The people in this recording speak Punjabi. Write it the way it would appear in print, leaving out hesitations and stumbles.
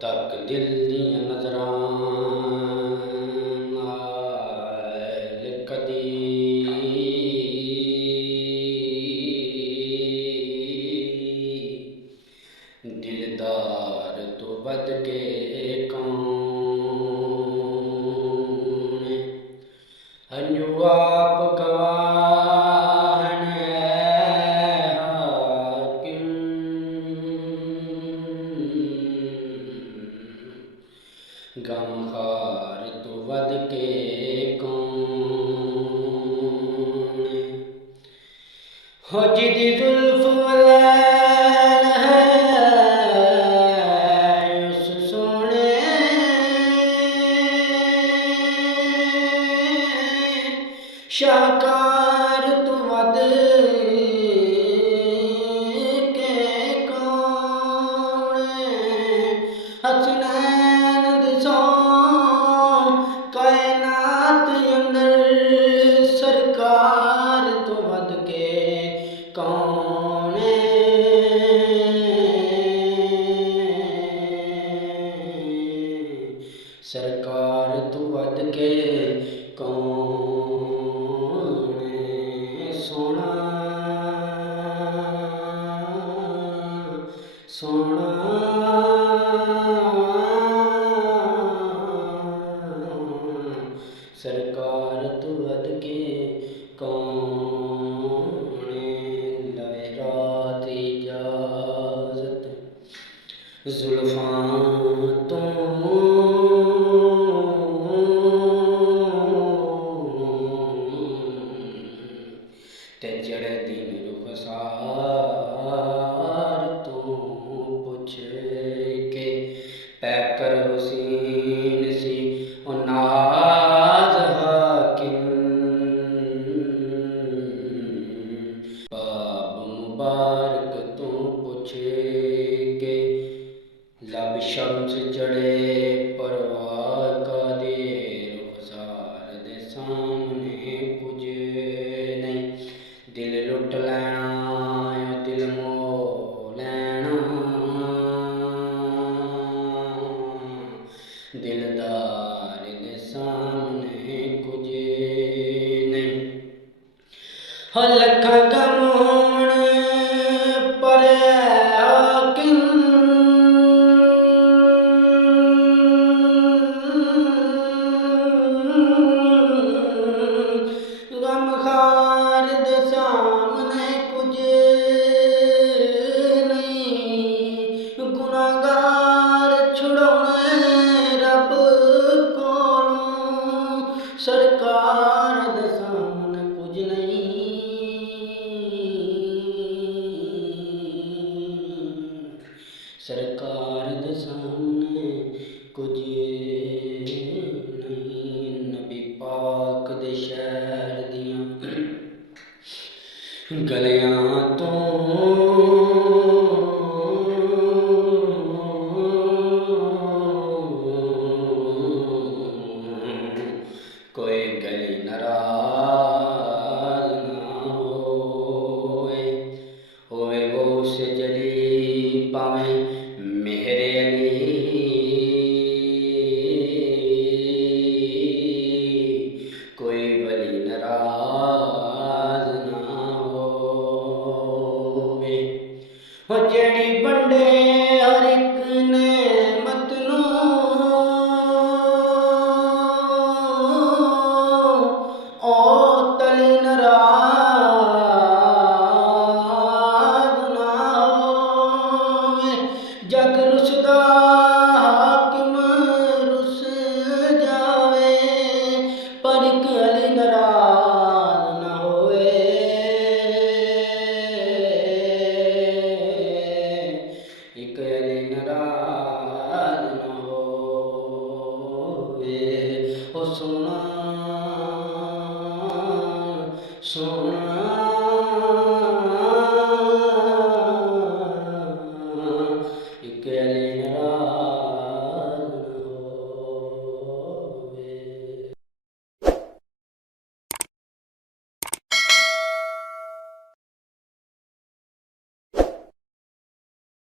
ਤੱਕ ਦਿਲ ਦੀਆਂ ਨਜ਼ਰਾਂ ਨਾਲ ਕਦੀ ਦਿਲਦਾਰ ਤੋਂ ਵੱਧ ਕੇ ਕੌਣ ਹੰਝੂ ਆਪ ਗਵਾਹ ਨੇ ਹਾਕਿਮ ਗਮਖਾਰ ਤੋਂ ਵੱਧ ਕੇ ਕੌਣ ਹੋ ਜਿਹਦੀ ਜ਼ੁਲਫ ਵਲੈਲ ਹੈ ਉਸ ਸੋਹਣੇ ਸ਼ਾਹਕਾਰ ਤੋਂ ਵੱਧ ਕੇ ਕੌਣ ਹਸਨੈਨ ਦਿਸੋਂ ਕਾਇਨਾਤ ਅੰਦਰ ਸਰਕਾਰ ਤੋਂ ਵੱਧ ਕੇ ਕੌਣ ਸਰਕਾਰ ਤੋਂ ਵੱਧ ਕੇ ਕੌਣ ਸੋਹਣਾ ਸੋਹਣਾ ਸਰਕਾਰ ਤੋਂ ਵੱਧ ਕੇ ਕੌਣ ਲਵੇ ਰਾਤ ਇਜਾਜ਼ਤ ਜ਼ੁਲਫਾਂ ਤੋਂ ਤੇ ਜਿਹੜੇ ਦਿਨ ਰੁਖਸਾਰ ਤੋਂ ਪੁੱਛ ਕੇ ਪੈਕਰ ਹੁਸੈਨ ਸੀ ਉਹ ਨਾਜ਼ ਹਾਕਿਮ ਬਾਬ ਮੁਬਾਰਕ ਤੋਂ ਪੁੱਛ ਕੇ ਲਬ ਸ਼ਮਸ ਚੜੇ ਪਰਵਾਹ ਕਾਦੇ ਰੁਖਸਾਰ ਦੇ ਸਾਹਮਣੇ ਪੁੱਜੇ ਨਹੀਂ ਦਿਲ ਲੁੱਟ ਲੈਣਾ ਦਿਲ ਮੋਹ ਲੈਣਾ ਦਿਲਦਾਰ ਦੇ ਸਾਹਮਣੇ ਕੁਝ ਨਹੀਂ ਹੋ ਲੱਖਾਂ ਗਮ ਹੋਣ ਪਰ ਹਾਕਿਮ ਗਮਖਾਰ ਦੇ ਸਾਹਮਣੇ ਕੁਝ ਨਹੀਂ ਗੁਨਾਹਗਾਰ ਛੁਡਾਉਣੇ ਰੱਬ ਕੋਲੋਂ ਸਰਕਾਰ ਦੇ ਸਾਹਮਣੇ ਕੁਝ ਨਹੀਂ ਸਰਕਾਰ ਦੇ ਸਾਹਮਣੇ ਕੁਝ ਨਹੀਂ ਨਬੀ ਪਾਕ ਦੇ ਸ਼ਹਿਰ ਦੀਆਂ ਗਲੀਆਂ ਤੋਂ ਕੋਈ ਗਲੀ ਨਾਰਾਜ਼ ਨਾ ਹੋਵੇ ਉਹ ਸੇ ਜਲੀ ਭਾਵੇਂ ਮੇਹਰੇ ਅਲੀ ਕੋਈ ਵਲੀ ਨਾਰਾਜ਼ ਨਾ ਹੋਵੇ ਹੋ ਜਿਹੜੀ ਵੰਡੇ ਹਰ ਇੱਕ ਨੇਮਤ ਨੂੰ ਉਹ ਤਲੀ ਨਾਰਾਜ਼ ਨਾ ਹੋਵੇ ਜਗ ਰੁਸਦਾ ਹਾਕਿਮ ਰੁਸ ਜਾਵੇ ਪਰ ਇੱਕ ਅਲੀ ਨਾਰਾਜ਼ ਨਾ ਹੋਵੇ ਇੱਕ ਅਲੀ ਨਾਰਾਜ਼ ਨਾ ਹੋਵੇ ਉਹ ਸੋਹਣਾ ਸੋਹਣਾ